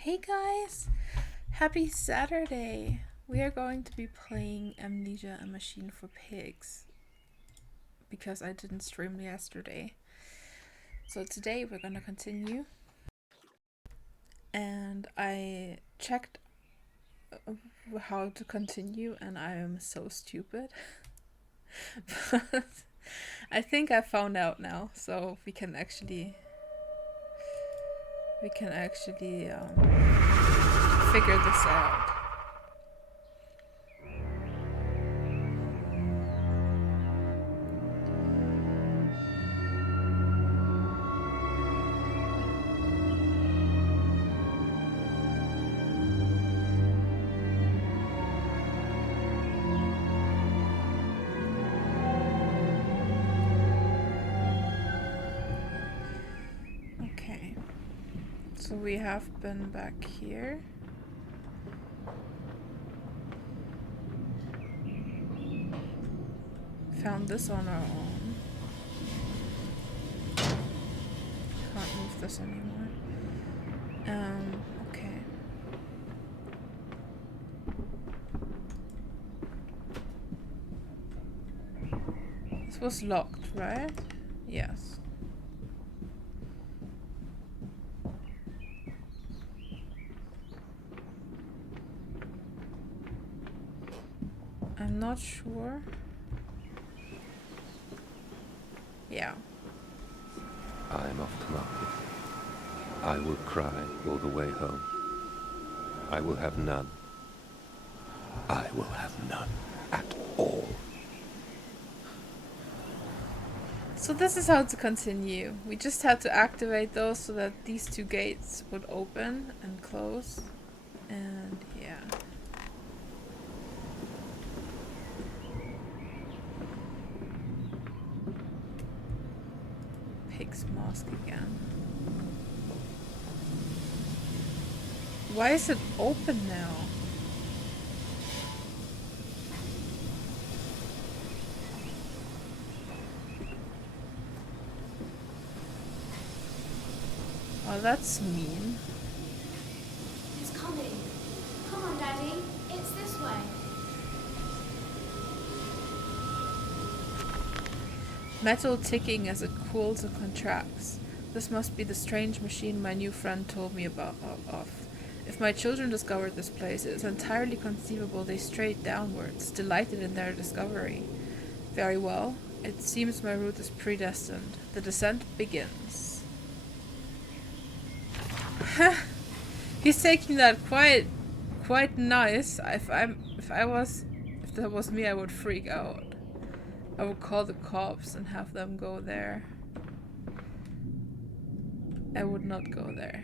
Hey guys! Happy Saturday! We are going to be playing Amnesia, a Machine for Pigs because I didn't stream yesterday. So today we're gonna continue, and I checked how to continue, and I am so stupid. But I think I found out now, so we can actually figure this out. Okay, so we have been back here. Found this on our own. Can't move this anymore. Okay. This was locked, right? Yes. I'm not sure. Yeah. I am off to market. I will cry all the way home. I will have none. I will have none at all. So this is how to continue. We just had to activate those so that these two gates would open and close. And yeah. Pig's mask again. Why is it open now? Oh, that's mean. It's coming. Come on, Daddy. It's this way. Metal ticking as it cools and contracts. This must be the strange machine my new friend told me about. If my children discovered this place, it is entirely conceivable they strayed downwards, delighted in their discovery. Very well. It seems my route is predestined. The descent begins. He's taking that quite nice. If that was me, I would freak out. I would call the cops and have them go there. I would not go there.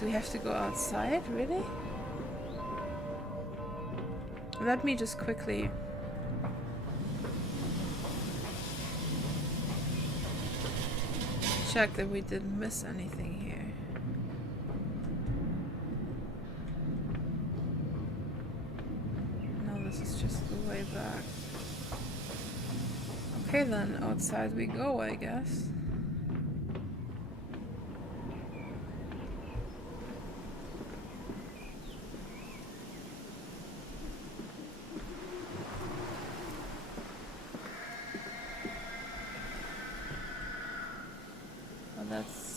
Do we have to go outside? Really? Let me just quickly... check that we didn't miss anything here. No, this is just the way back. Okay then, outside we go, I guess.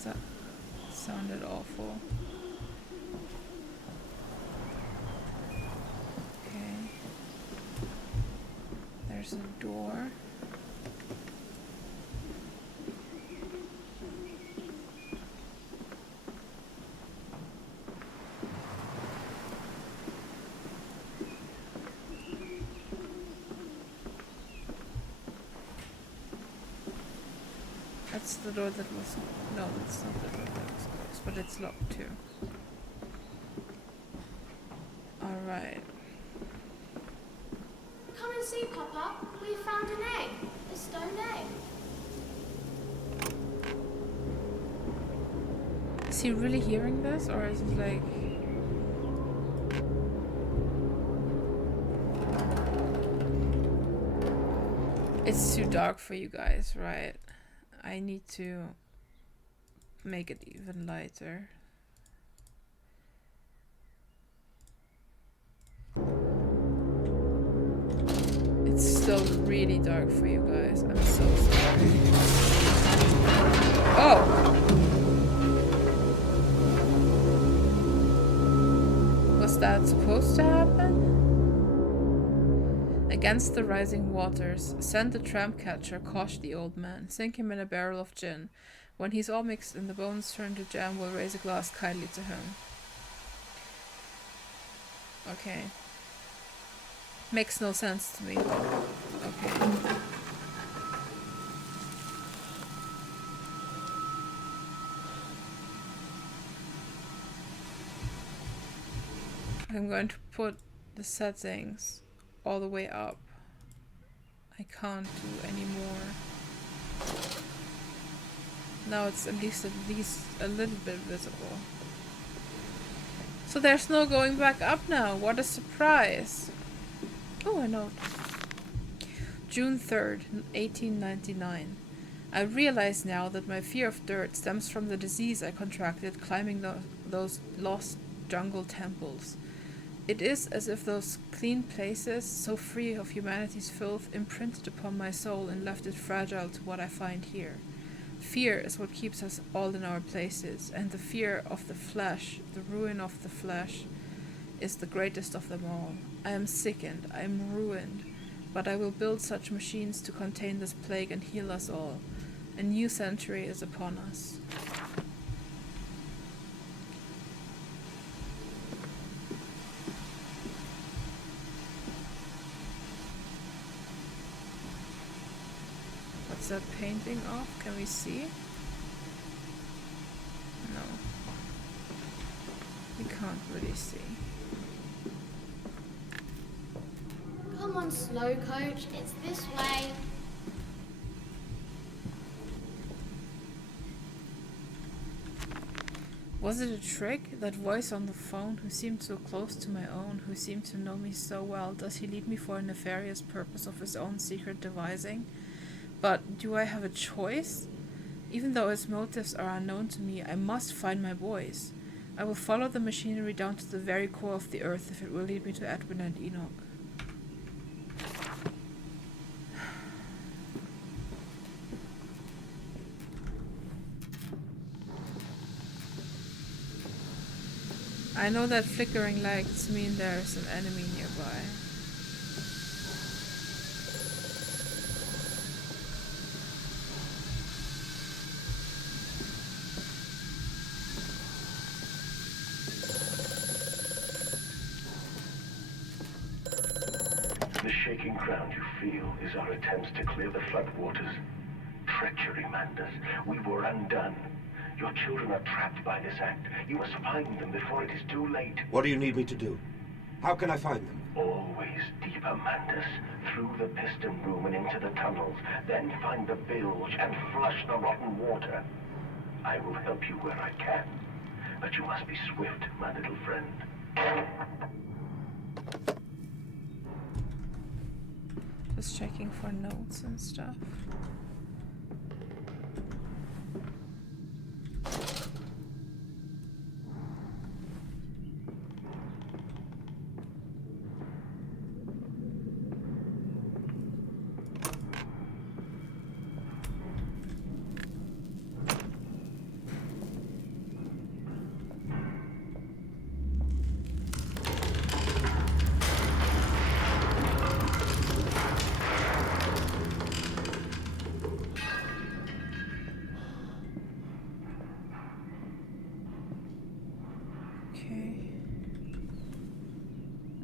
That sounded awful. Okay. There's a door. That's the door that was... No, that's not the door that was closed, but it's locked too. Alright. Come and see, Papa. We found an egg. A stone egg. Is he really hearing this, or is it like... It's too dark for you guys, right? I need to make it even lighter. It's still really dark for you guys. I'm so sorry. Oh! Was that supposed to happen? Against the rising waters, send the tramp catcher, cautioned the old man. Sink him in a barrel of gin. When he's all mixed and the bones turn to jam, we'll raise a glass kindly to him. Okay. Makes no sense to me, but okay. I'm going to put the settings all the way up. I can't do any more. Now it's at least a little bit visible. So there's no going back up now. What a surprise. Oh, a note. June 3rd, 1899. I realize now that my fear of dirt stems from the disease I contracted climbing those lost jungle temples. It is as if those clean places, so free of humanity's filth, imprinted upon my soul and left it fragile to what I find here. Fear is what keeps us all in our places, and the fear of the flesh, the ruin of the flesh, is the greatest of them all. I am sickened, I am ruined, but I will build such machines to contain this plague and heal us all. A new century is upon us. What's that painting of? Can we see? No. We can't really see. Come on, slow coach. It's this way. Was it a trick? That voice on the phone, who seemed so close to my own, who seemed to know me so well, does he lead me for a nefarious purpose of his own secret devising? But do I have a choice? Even though his motives are unknown to me, I must find my boys. I will follow the machinery down to the very core of the earth if it will lead me to Edwin and Enoch. I know that flickering lights mean there's an enemy nearby. The shaking ground you feel is our attempts to clear the floodwaters. Treachery, Mandus. We were undone. Your children are trapped by this act. You must find them before it is too late. What do you need me to do? How can I find them? Always deeper, Mandus. Through the piston room and into the tunnels. Then find the bilge and flush the rotten water. I will help you where I can. But you must be swift, my little friend. Just checking for notes and stuff.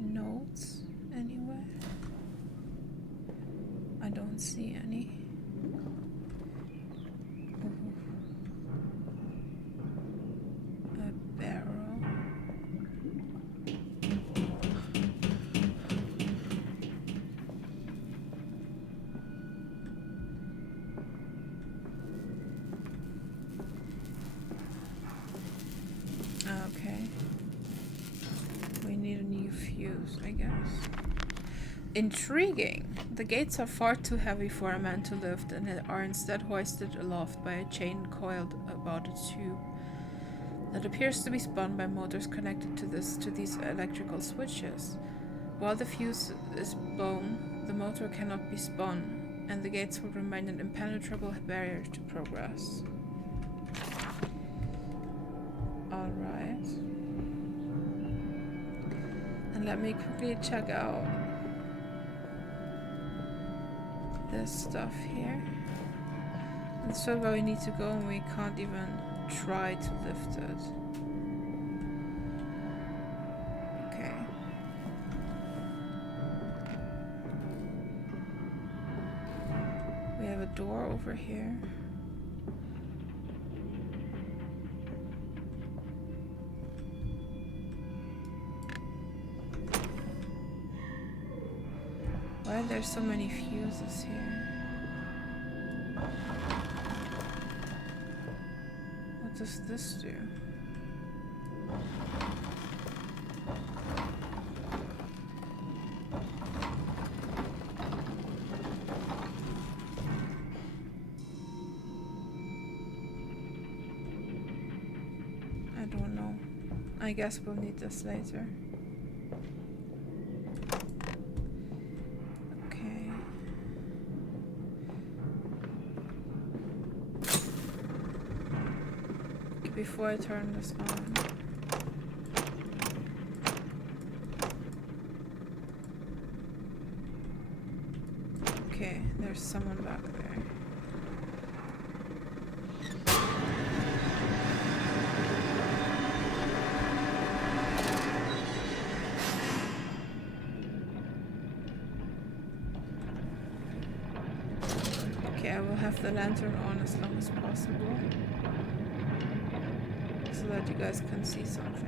Notes anywhere? I don't see any. A barrel. Okay. We need a new fuse, I guess. Intriguing. The gates are far too heavy for a man to lift and are instead hoisted aloft by a chain coiled about a tube that appears to be spun by motors connected to these electrical switches. While the fuse is blown, the motor cannot be spun, and the gates will remain an impenetrable barrier to progress. Alright. And let me quickly check out this stuff here. That's where we need to go, and we can't even try to lift it. Okay. We have a door over here. Why are there so many fuses here? What does this do? I don't know. I guess we'll need this later. Okay. Before I turn this on. Okay, there's someone back there. Okay, I will have the lantern on as long as possible, so that you guys can see something.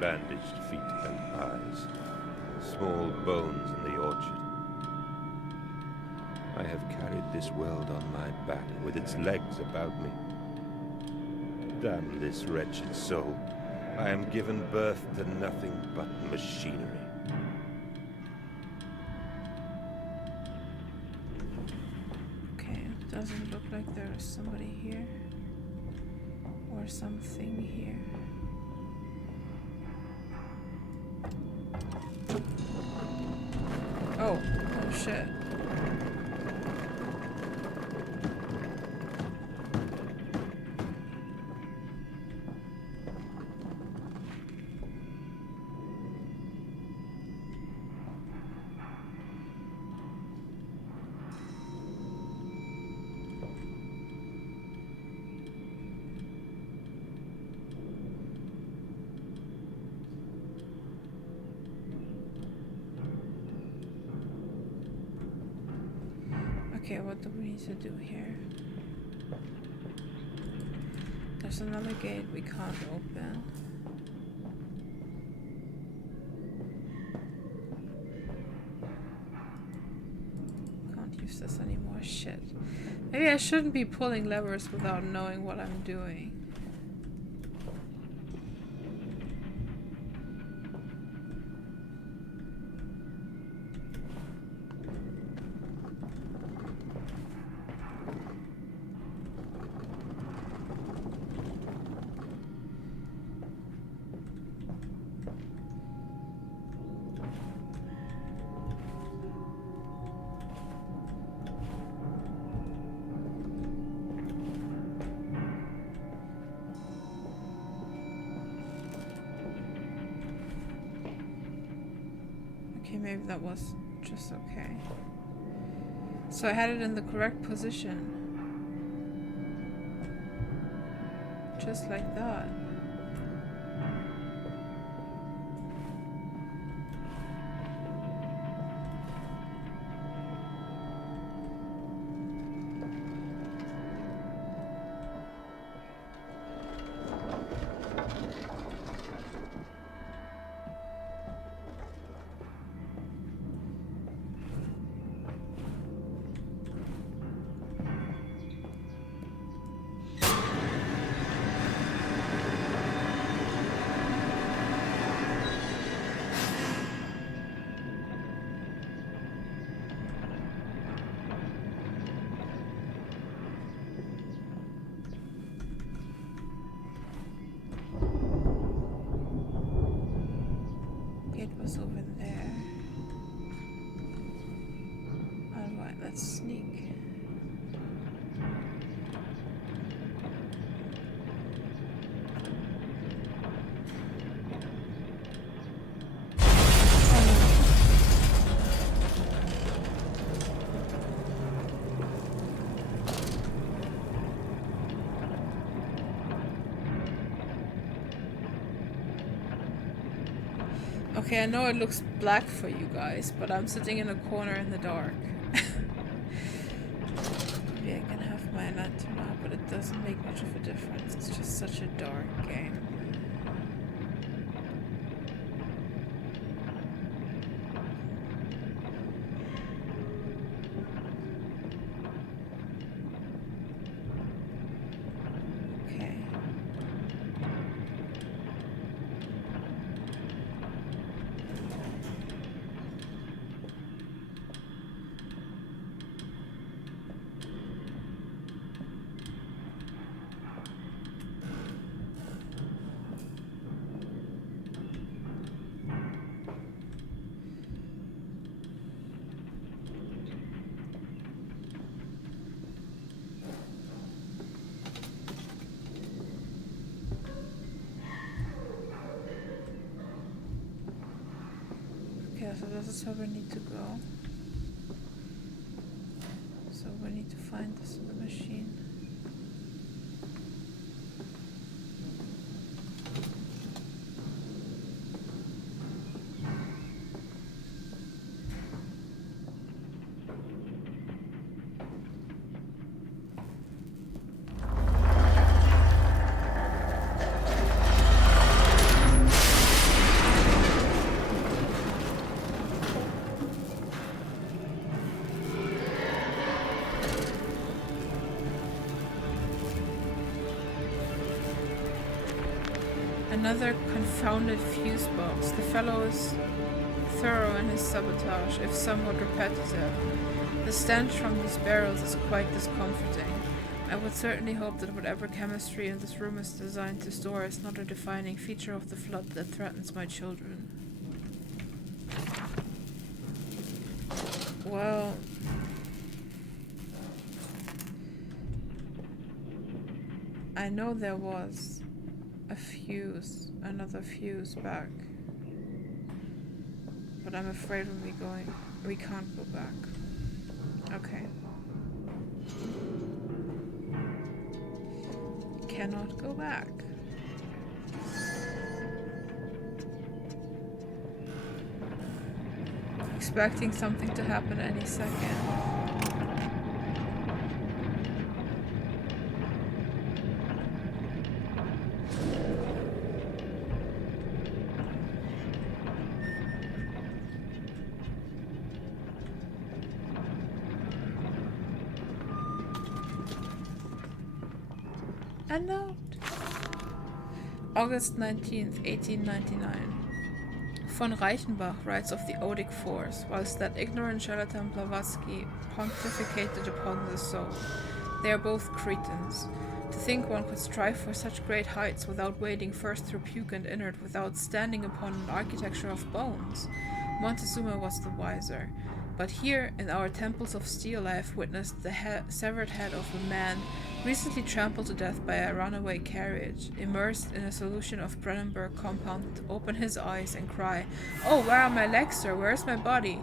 Bandaged feet and eyes, small bones in the orchard. I have carried this world on my back with its legs about me. Damn this wretched soul. I am given birth to nothing but machinery. Okay, it doesn't look like there is somebody here. Or something here. Oh shit. Okay, what do we need to do here? There's another gate we can't open. Can't use this anymore. Shit. Maybe I shouldn't be pulling levers without knowing what I'm doing. Okay, maybe that was just okay. So I had it in the correct position. Just like that. let's sneak. Okay, I know it looks black for you guys, but I'm sitting in a corner in the dark. Maybe I can have my lantern out, but it doesn't make much of a difference. It's just such a dark game. Okay. Okay, so this is where we need to go. So we need to find this machine. Another confounded fuse box. The fellow is thorough in his sabotage, if somewhat repetitive. The stench from these barrels is quite discomforting. I would certainly hope that whatever chemistry in this room is designed to store is not a defining feature of the flood that threatens my children. Well... I know there was a fuse, another fuse back. But I'm afraid we can't go back. Okay. Cannot go back. Expecting something to happen any second. A note. August 19th, 1899. Von Reichenbach writes of the Odic Force, whilst that ignorant charlatan Blavatsky pontificated upon the soul. They are both cretins. To think one could strive for such great heights without wading first through puke and inert, without standing upon an architecture of bones. Montezuma was the wiser. But here, in our temples of steel, I have witnessed the severed head of a man recently trampled to death by a runaway carriage, immersed in a solution of Brennenburg compound, open his eyes and cry, "Oh, where are my legs, sir? Where is my body?"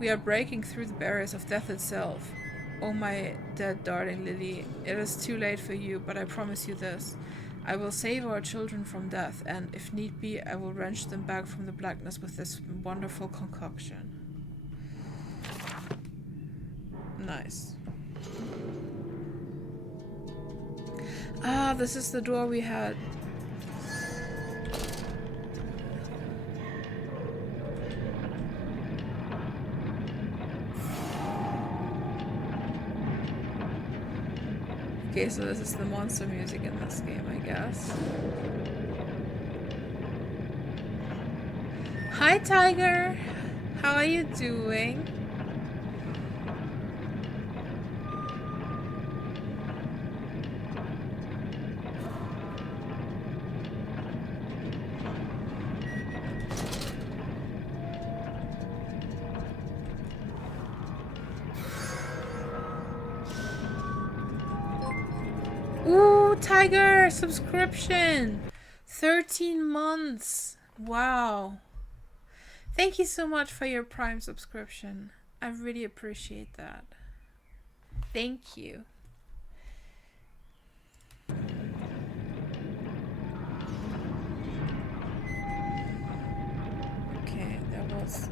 We are breaking through the barriers of death itself. Oh, my dead darling Lily, it is too late for you, but I promise you this. I will save our children from death, and, if need be, I will wrench them back from the blackness with this wonderful concoction. Nice. Ah, this is the door we had. Okay, so this is the monster music in this game, I guess. Hi, Tiger! How are you doing? $10 subscription! 13 months! Wow. Thank you so much for your Prime subscription. I really appreciate that. Thank you. Okay, that was...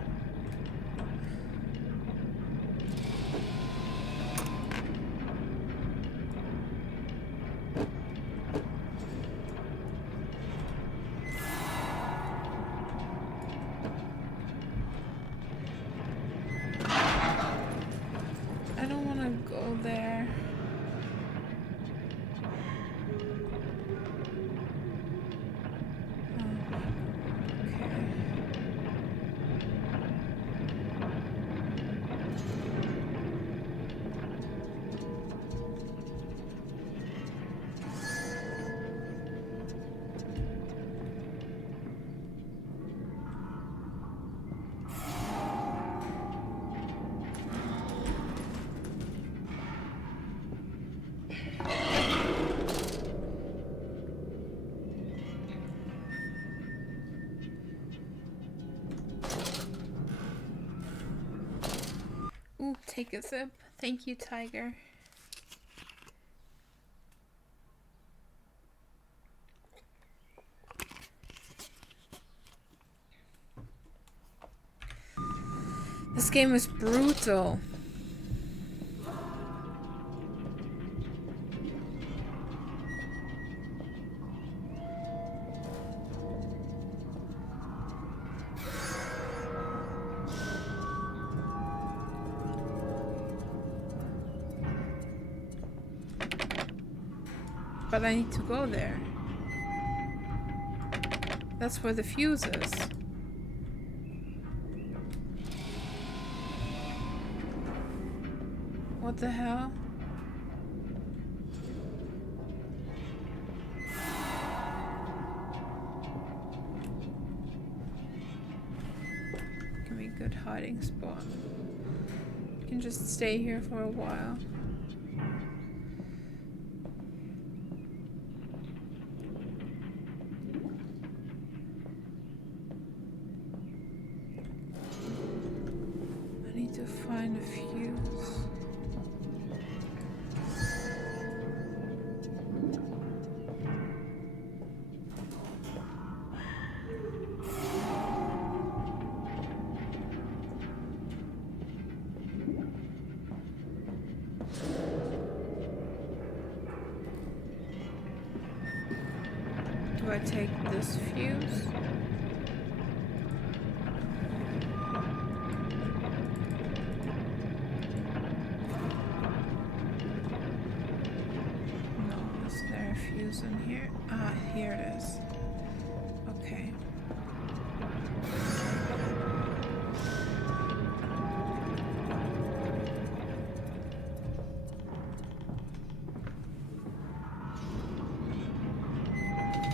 I don't want to go there. Ooh, take a sip. Thank you, Tiger. This game is brutal. But I need to go there. That's where the fuse is. What the hell? Give me a good hiding spot. You can just stay here for a while. I need to find a fuse. Do I take this fuse? No, is there a fuse in here? Ah, here it is. Okay.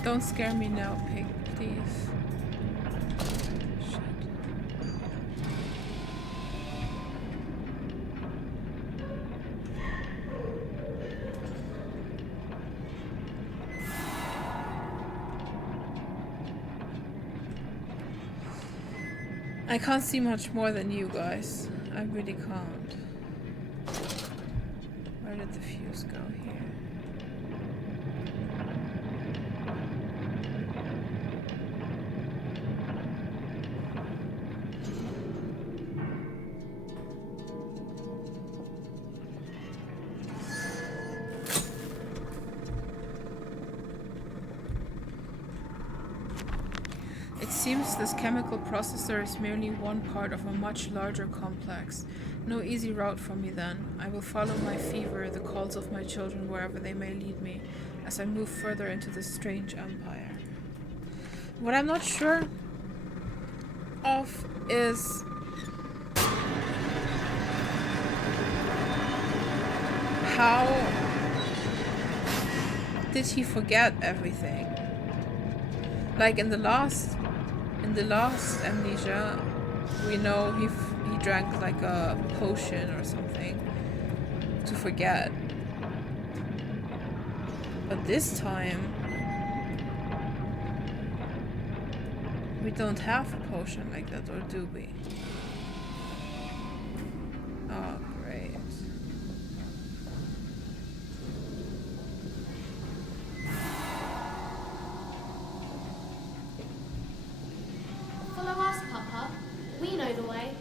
Don't scare me now, pig, please. Shit. I can't see much more than you guys. I really can't. Where did the fuse go here? It seems this chemical processor is merely one part of a much larger complex. No easy route for me then. I will follow my fever, the calls of my children wherever they may lead me, as I move further into this strange empire. What I'm not sure of is how did he forget everything? Like in the last Amnesia, we know he drank like a potion or something to forget. But this time we don't have a potion like that, or do we? Oh, great. Follow us, Papa. We know the way.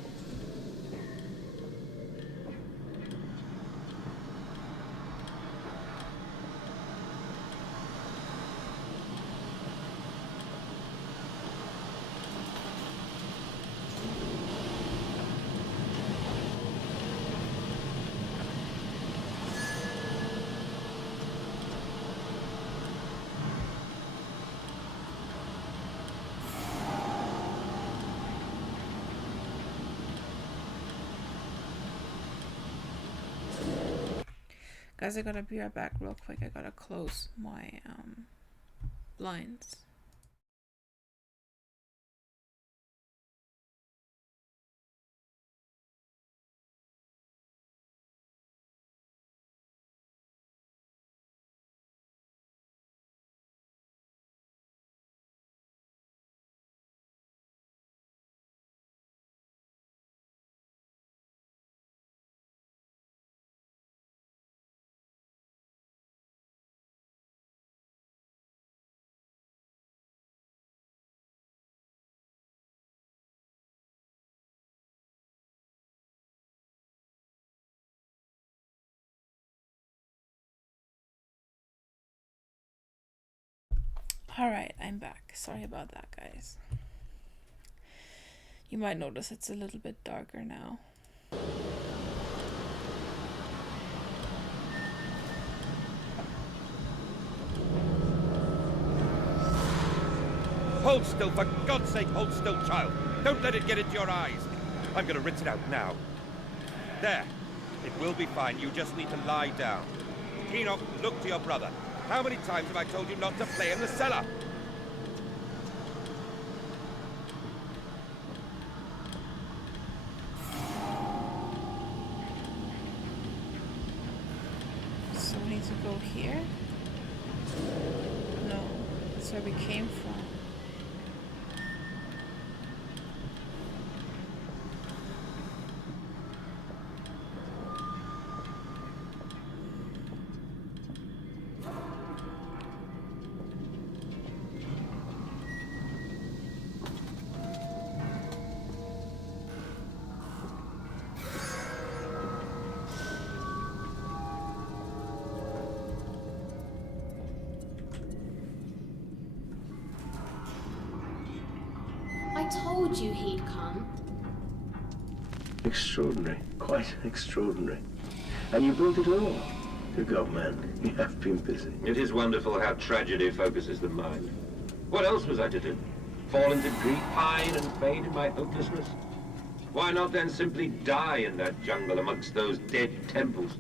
Guys, I gotta be right back real quick. I gotta close my blinds. Alright, I'm back. Sorry about that, guys. You might notice it's a little bit darker now. Hold still, for God's sake, hold still, child. Don't let it get into your eyes. I'm gonna rinse it out now. There. It will be fine. You just need to lie down. Enoch, look to your brother. How many times have I told you not to play in the cellar? So we need to go here? No, that's where we came from. I told you he'd come. Extraordinary, quite extraordinary. And you built it all. Good God, man, you have been busy. It is wonderful how tragedy focuses the mind. What else was I to do? Fall into grief, pine and fade in my hopelessness? Why not then simply die in that jungle amongst those dead temples?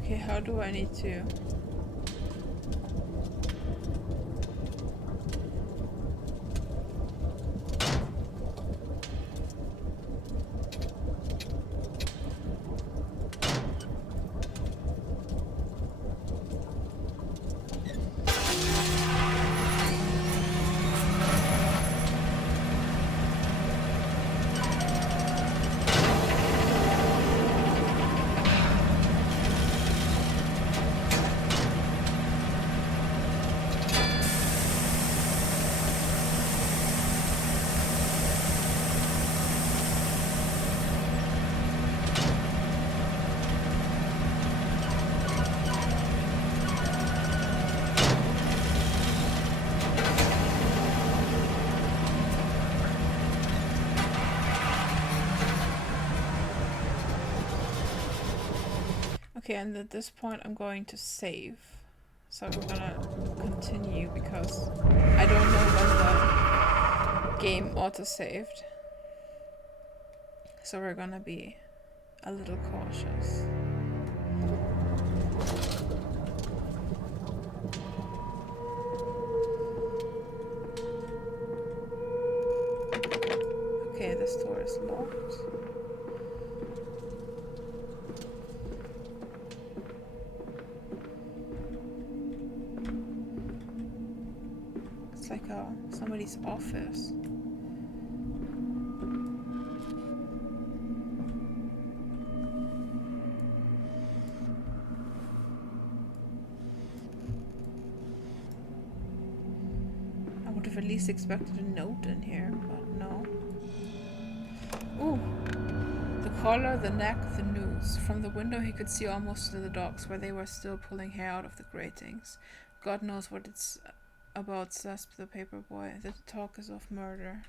Okay, how do I need to... Okay, and at this point I'm going to save. So we're gonna continue because I don't know when the game auto-saved. So we're gonna be a little cautious. this door is locked. It's like somebody's office. I would have at least expected a note in here, but no. Ooh! The collar, the neck, the noose. From the window he could see almost to the docks, where they were still pulling hair out of the gratings. God knows what it's about, says the paperboy. The talk is of murder.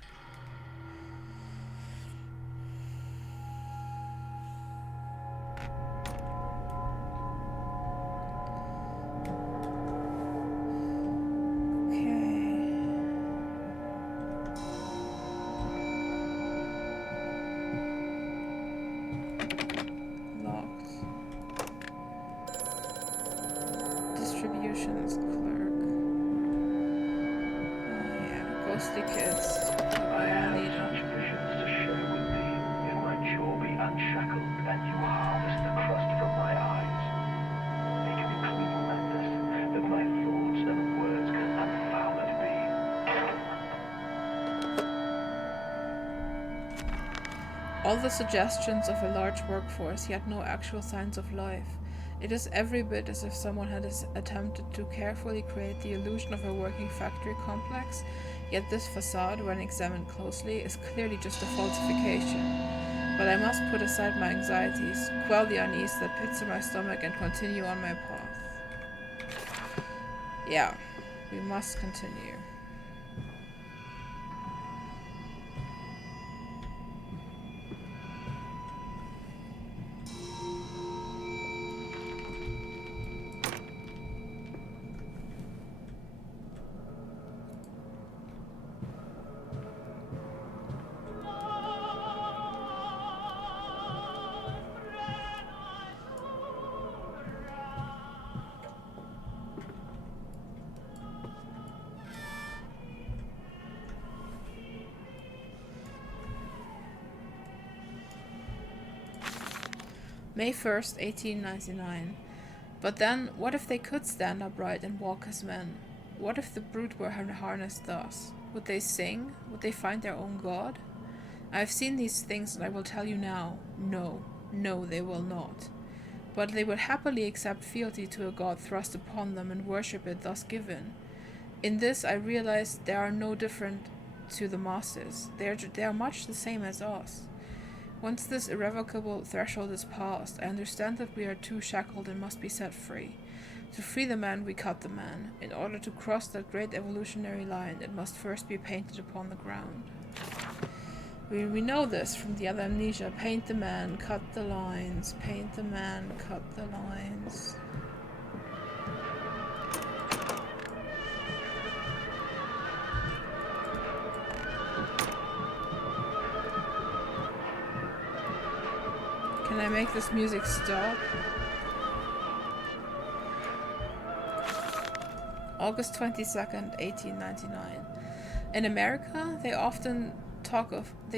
Distributions clerk. Oh yeah, ghostly kids. I need them. Such visions to share with thee, in my jaw be unshackled, and you harvest the crust from my eyes. Make me clean, Mantis, that my thoughts and words can unfouled be. All the suggestions of a large workforce, yet no actual signs of life. It is every bit as if someone had attempted to carefully create the illusion of a working factory complex, yet this facade, when examined closely, is clearly just a falsification. But I must put aside my anxieties, quell the unease that pits in my stomach, and continue on my path. Yeah, we must continue. May 1st, 1899. But then, what if they could stand upright and walk as men? What if the brute were harnessed thus? Would they sing? Would they find their own god? I have seen these things, and I will tell you now, no, no, they will not. But they would happily accept fealty to a god thrust upon them and worship it thus given. In this I realized they are no different to the masses. They are much the same as us. Once this irrevocable threshold is passed, I understand that we are too shackled and must be set free. To free the man, we cut the man. In order to cross that great evolutionary line, it must first be painted upon the ground. We know this from the other Amnesia. Paint the man, cut the lines. Paint the man, cut the lines. Can I make this music stop? August 22nd, 1899. In America, they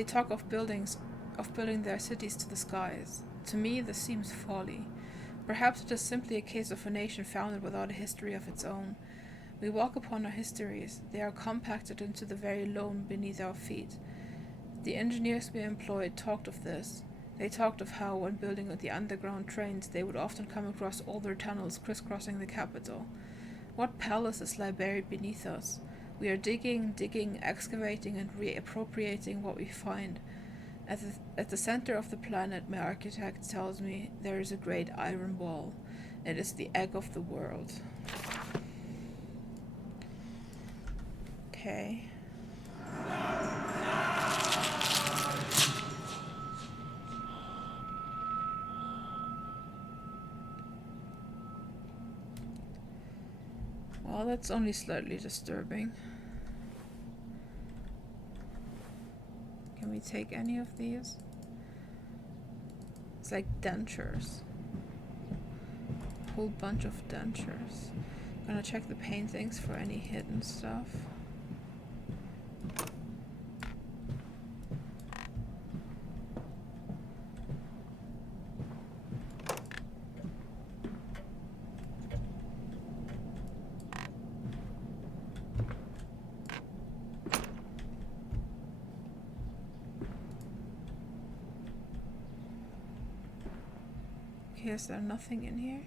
talk of building their cities to the skies. To me, this seems folly. Perhaps it is simply a case of a nation founded without a history of its own. We walk upon our histories. They are compacted into the very loam beneath our feet. The engineers we employed talked of this. They talked of how, when building the underground trains, they would often come across older tunnels crisscrossing the capital. What palaces lie buried beneath us? We are digging, excavating, and reappropriating what we find. At the center of the planet, my architect tells me, there is a great iron wall. It is the egg of the world. Okay. Well, that's only slightly disturbing. Can we take any of these? It's like dentures. Whole bunch of dentures. Gonna check the paintings for any hidden stuff. Okay, is there nothing in here?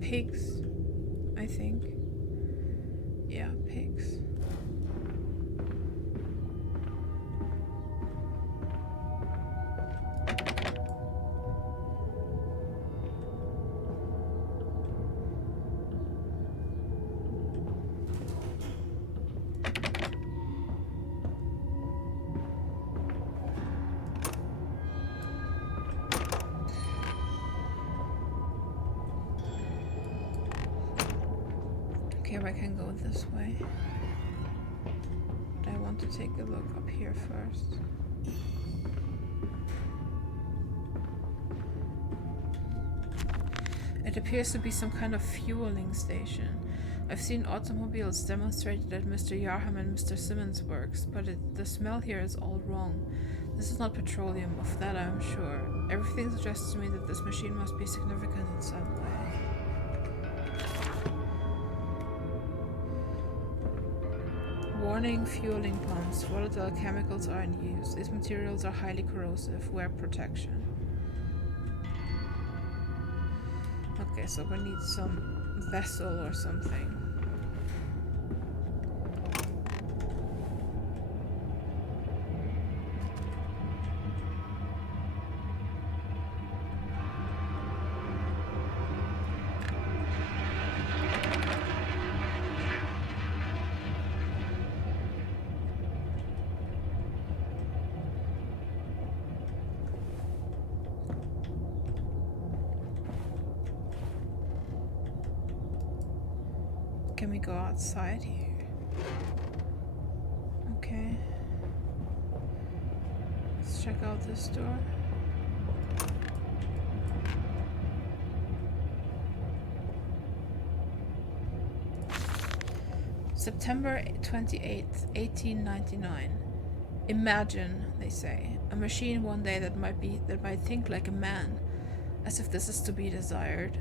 Pigs, I think. Yeah, pigs. Okay, I can go this way. But I want to take a look up here first. It appears to be some kind of fueling station. I've seen automobiles demonstrated at Mr. Yarham and Mr. Simmons' works, but the smell here is all wrong. This is not petroleum, of that I am sure. Everything suggests to me that this machine must be significant in some way. Warning: fueling pumps. Volatile chemicals are in use. These materials are highly corrosive. Wear protection. Okay, so we need some vessel or something. Can we go outside here? Okay. Let's check out this door. September 28th, 1899. Imagine, they say, a machine one day that might think like a man, as if this is to be desired.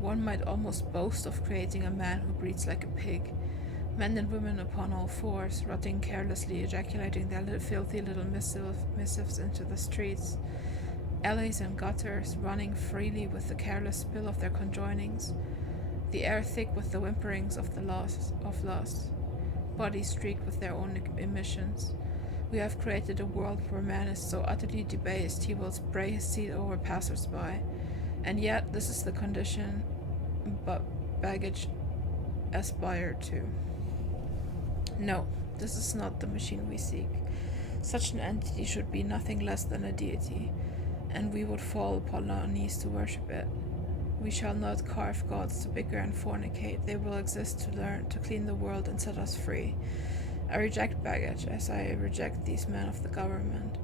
One might almost boast of creating a man who breathes like a pig. Men and women upon all fours, rotting carelessly, ejaculating their filthy little missives into the streets. Alleys and gutters, running freely with the careless spill of their conjoinings. The air thick with the whimperings of lust. Bodies streaked with their own emissions. We have created a world where man is so utterly debased he will spray his seed over passers-by. And yet, this is the condition but baggage aspire to. No, this is not the machine we seek. Such an entity should be nothing less than a deity, and we would fall upon our knees to worship it. We shall not carve gods to bicker and fornicate. They will exist to learn, to clean the world and set us free. I reject baggage, as I reject these men of the government.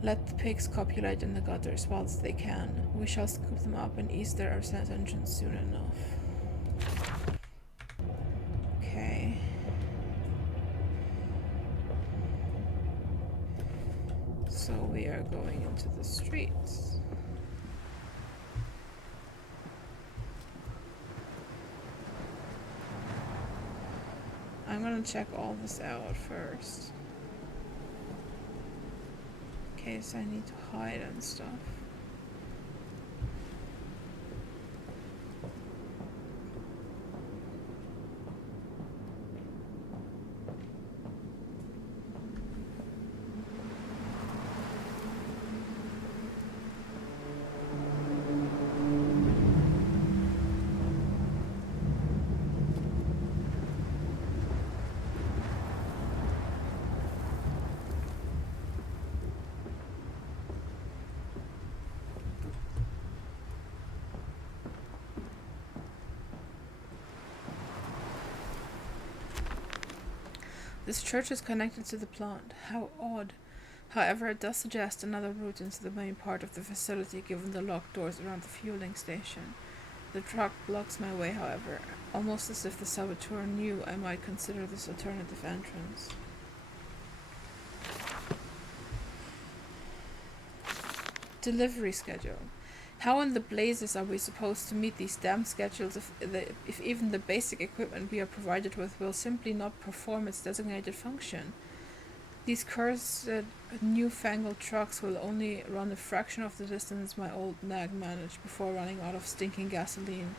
Let the pigs copulate in the gutters whilst they can. We shall scoop them up and ease their sentence soon enough. Okay. So we are going into the streets. I'm gonna check all this out first. In case I need to hide and stuff. This church is connected to the plant. How odd. However, it does suggest another route into the main part of the facility given the locked doors around the fueling station. The truck blocks my way, however, almost as if the saboteur knew I might consider this alternative entrance. Delivery schedule. How in the blazes are we supposed to meet these damn schedules if even the basic equipment we are provided with will simply not perform its designated function? These cursed newfangled trucks will only run a fraction of the distance my old nag managed before running out of stinking gasoline.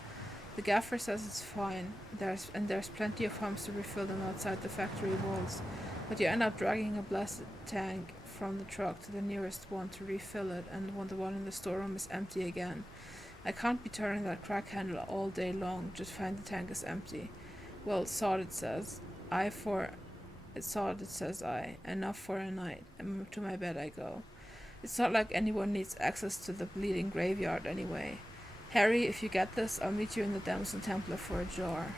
The gaffer says it's fine, there's plenty of pumps to refill them outside the factory walls, but you end up dragging a blasted tank from the truck to the nearest one to refill it, and when the one in the storeroom is empty again. I can't be turning that crack handle all day long, just find the tank is empty. Well, sod it says. Enough for a night, and to my bed I go. It's not like anyone needs access to the bleeding graveyard anyway. Harry, if you get this, I'll meet you in the Damson Templar for a jar.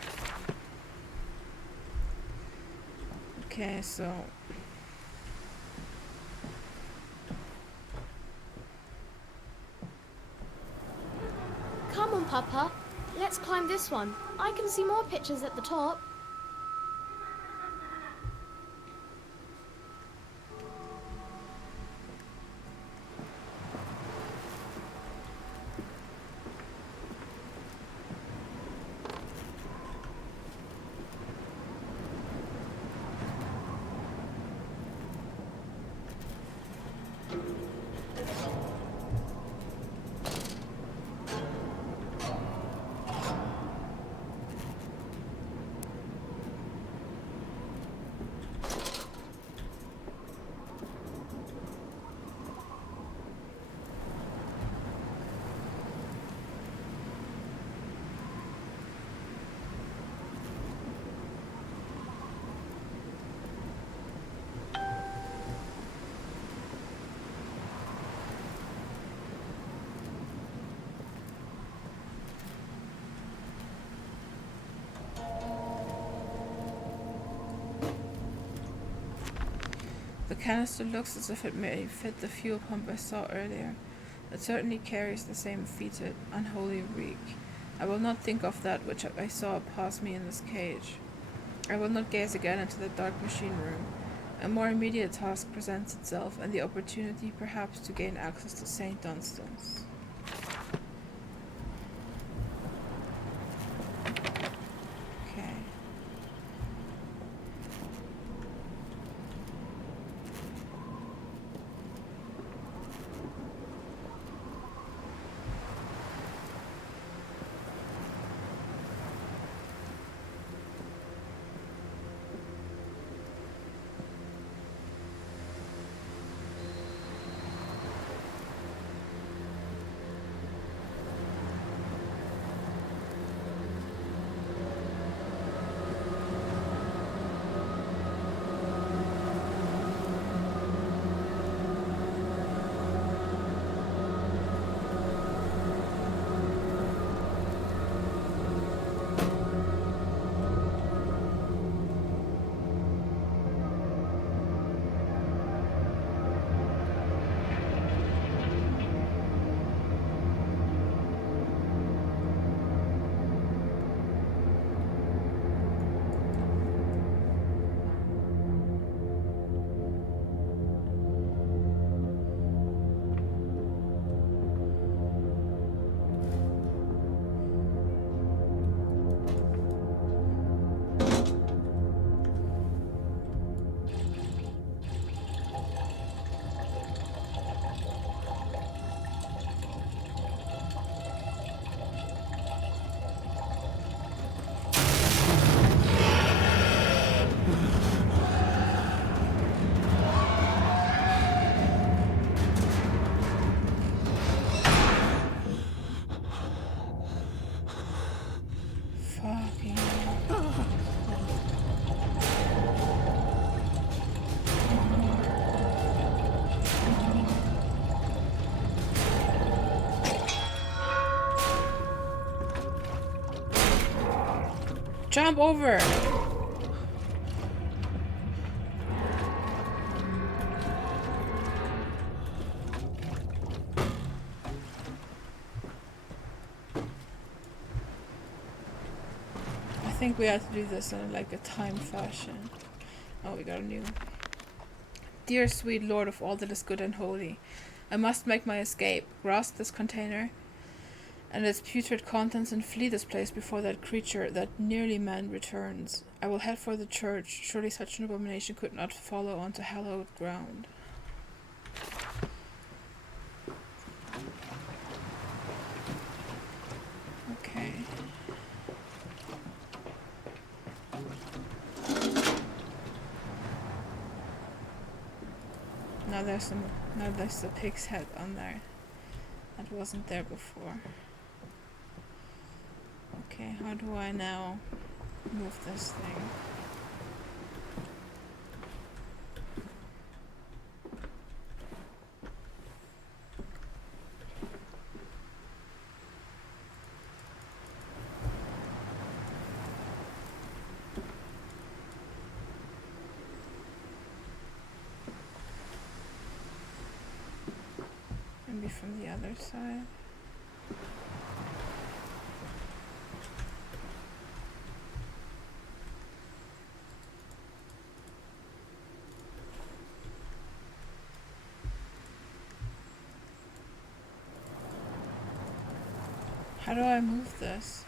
Okay, so... Come on, Papa. Let's climb this one. I can see more pictures at the top. The canister looks as if it may fit the fuel pump I saw earlier. It certainly carries the same fetid, unholy reek. I will not think of that which I saw pass me in this cage. I will not gaze again into the dark machine room. A more immediate task presents itself, and the opportunity perhaps to gain access to St. Dunstan's. Okay. Fucking hell. Jump over! think we have to do this in like a time fashion. Oh, we got a new. Dear sweet Lord of all that is good and holy, I must make my escape, grasp this container and its putrid contents and flee this place before that creature, that nearly man, returns. I will head for the church. Surely such an abomination could not follow onto hallowed ground. Okay. Now there's a pig's head on there. That wasn't there before. Okay, how do I now move this thing? Maybe from the other side. How do I move this?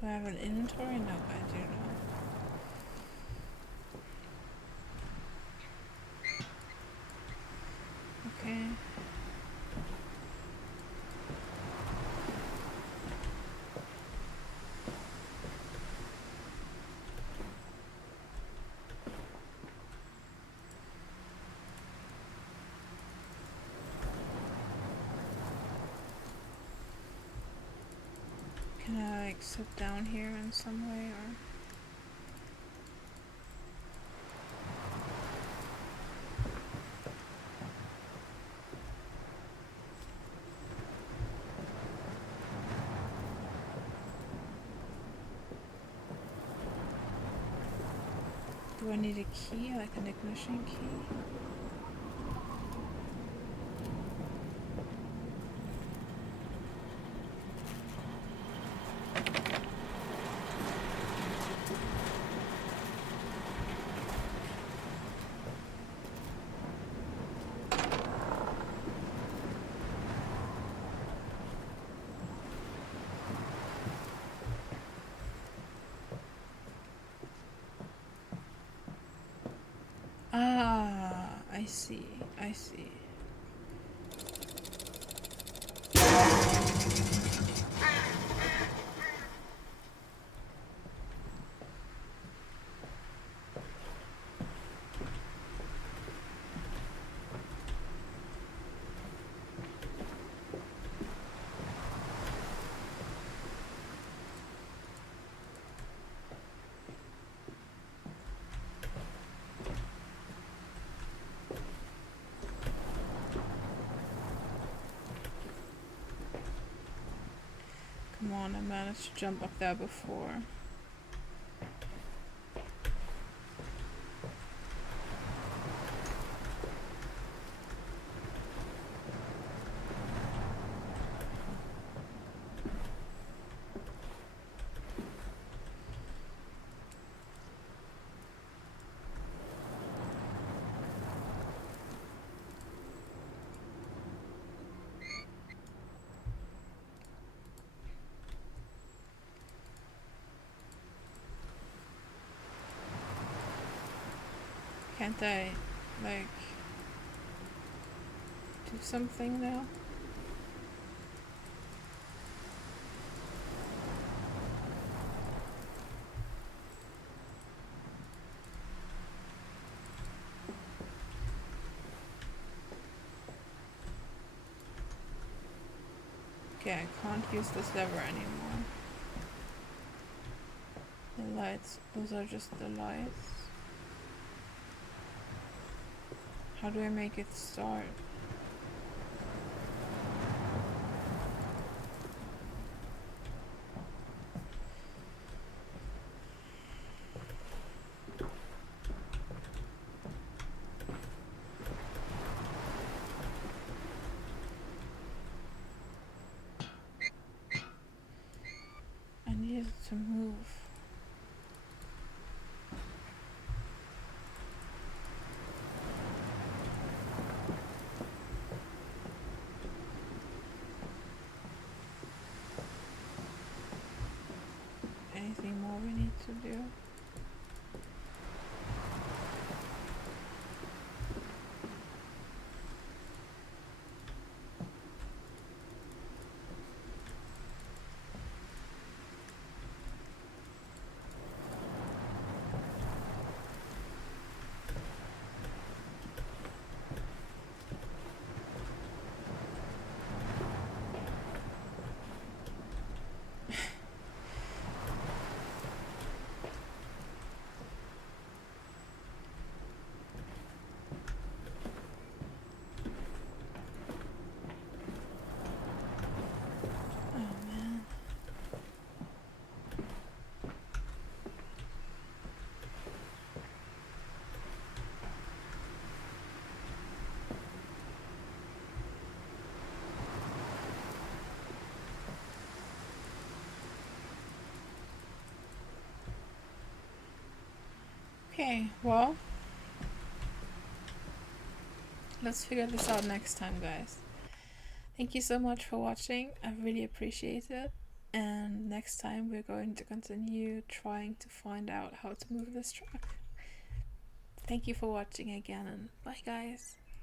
Do I have an inventory? No, I do not. Okay. Can I like sit down here in some way or? Do I need a key, like an ignition key? Ah, I see, I see. Come on, I managed to jump up there before. Can't I, like, do something now? Okay, I can't use this lever anymore. The lights, those are just the lights. How do I make it start? use it to move. Anything more we need to do? Oh man. Okay, well, let's figure this out next time, guys. Thank you so much for watching. I really appreciate it. And next time we're going to continue trying to find out how to move this truck. Thank you for watching again, and bye guys.